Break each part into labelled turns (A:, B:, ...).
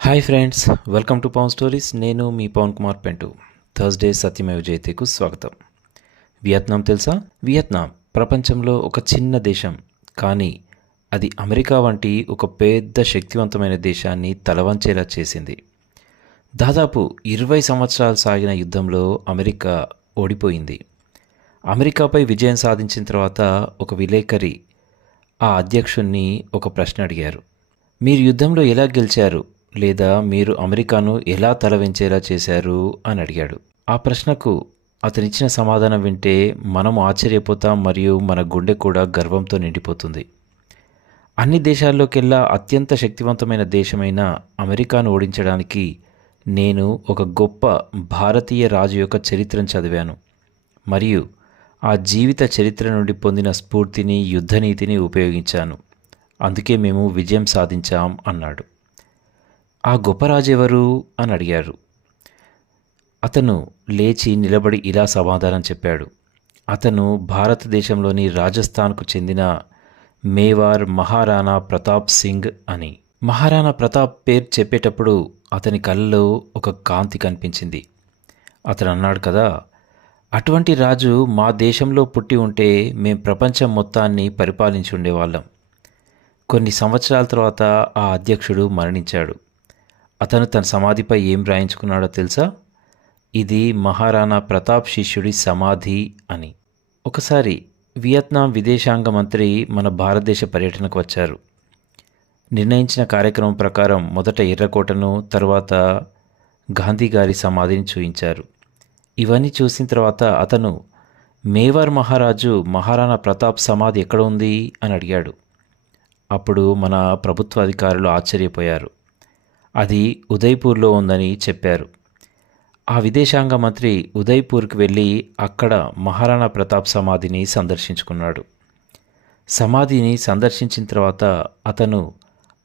A: Hi friends welcome to Pavan stories నేను మీ Pavan Kumar Pentu Thursday సత్యమేవ జయతేకు స్వాగతం. వియత్నాం తెలుసా? వియత్నాం ప్రపంచంలో ఒక చిన్న దేశం కానీ అది అమెరికా వంటి ఒక పెద్ద శక్తివంతమైన దేశాన్ని తలవంచేలా చేసింది. దాదాపు ఇరవై సంవత్సరాలు సాగిన యుద్ధంలో అమెరికా ఓడిపోయింది. అమెరికాపై విజయం సాధించిన తర్వాత ఒక విలేకరి ఆ అధ్యక్షుణ్ణి ఒక ప్రశ్న అడిగారు. మీరు యుద్ధంలో ఎలా గెలిచారు? లేదా మీరు అమెరికాను ఎలా తలవించేలా చేశారు అని అడిగాడు. ఆ ప్రశ్నకు అతనిచ్చిన సమాధానం వింటే మనం ఆశ్చర్యపోతాం మరియు మన గుండె కూడా గర్వంతో నిండిపోతుంది. అన్ని దేశాల్లోకెల్లా అత్యంత శక్తివంతమైన దేశమైన అమెరికాను ఓడించడానికి నేను ఒక గొప్ప భారతీయ రాజు యొక్క చరిత్రను చదివాను. మరియు ఆ జీవిత చరిత్ర నుండి పొందిన స్ఫూర్తిని యుద్ధనీతిని ఉపయోగించాను. అందుకే మేము విజయం సాధించాం అన్నాడు. ఆ గొప్ప రాజు ఎవరు? అని అడిగారు. అతను లేచి నిలబడి ఇలా సమాధానం చెప్పాడు. అతను భారతదేశంలోని రాజస్థాన్కు చెందిన మేవార్ మహారాణా ప్రతాప్ సింగ్ అని. మహారాణా ప్రతాప్ పేరు చెప్పేటప్పుడు అతని కళ్ళలో ఒక కాంతి కనిపించింది. అతను అన్నాడు కదా అటువంటి రాజు మా దేశంలో పుట్టి ఉంటే మేం ప్రపంచం మొత్తాన్ని పరిపాలించి ఉండేవాళ్ళం. కొన్ని సంవత్సరాల తర్వాత ఆ అధ్యక్షుడు మరణించాడు. అతను తన సమాధిపై ఏం రాయించుకున్నాడో తెలుసా? ఇది మహారాణా ప్రతాప్ శిష్యుడి సమాధి అని. ఒకసారి వియత్నాం విదేశాంగ మంత్రి మన భారతదేశ పర్యటనకు వచ్చారు. నిర్ణయించిన కార్యక్రమం ప్రకారం మొదట ఎర్రకోటను తర్వాత గాంధీ గారి సమాధిని చూయించారు. ఇవన్నీ చూసిన తర్వాత అతను మేవార్ మహారాజు మహారాణా ప్రతాప్ సమాధి ఎక్కడ ఉంది? అని అడిగాడు. అప్పుడు మన ప్రభుత్వ అధికారులు ఆశ్చర్యపోయారు. అది ఉదయ్పూర్లో ఉందని చెప్పారు. ఆ విదేశాంగ మంత్రి ఉదయ్పూర్కి వెళ్ళి అక్కడ మహారాణా ప్రతాప్ సమాధిని సందర్శించుకున్నాడు. సమాధిని సందర్శించిన తర్వాత అతను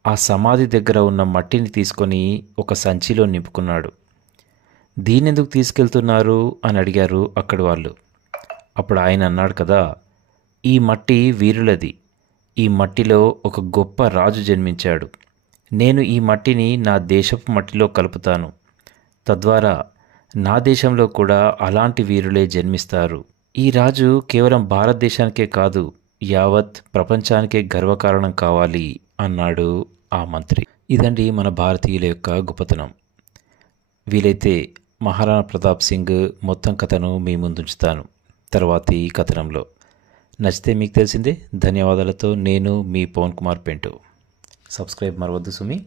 A: ఆ సమాధి దగ్గర ఉన్న మట్టిని తీసుకొని ఒక సంచిలో నింపుకున్నాడు. దీనెందుకు తీసుకెళ్తున్నారు? అని అడిగారు అక్కడి వాళ్ళు. అప్పుడు ఆయన అన్నాడు కదా ఈ మట్టి వీరులది. ఈ మట్టిలో ఒక గొప్ప రాజు జన్మించాడు. నేను ఈ మట్టిని నా దేశపు మట్టిలో కలుపుతాను. తద్వారా నా దేశంలో కూడా అలాంటి వీరులే జన్మిస్తారు. ఈ రాజు కేవలం భారతదేశానికే కాదు యావత్ ప్రపంచానికే గర్వకారణం కావాలి అన్నాడు ఆ మంత్రి. ఇదండి మన భారతీయుల యొక్క గొప్పతనం. వీలైతే మహారాణా ప్రతాప్ సింగ్ మొత్తం కథను మీ ముందుంచుతాను. తర్వాతి కథనంలో. నచ్చితే మీకు తెలిసిందే ధన్యవాదాలతో నేను మీ పవన్ కుమార్ పెంటు. सब्सक्रैब मरवुद्धुमी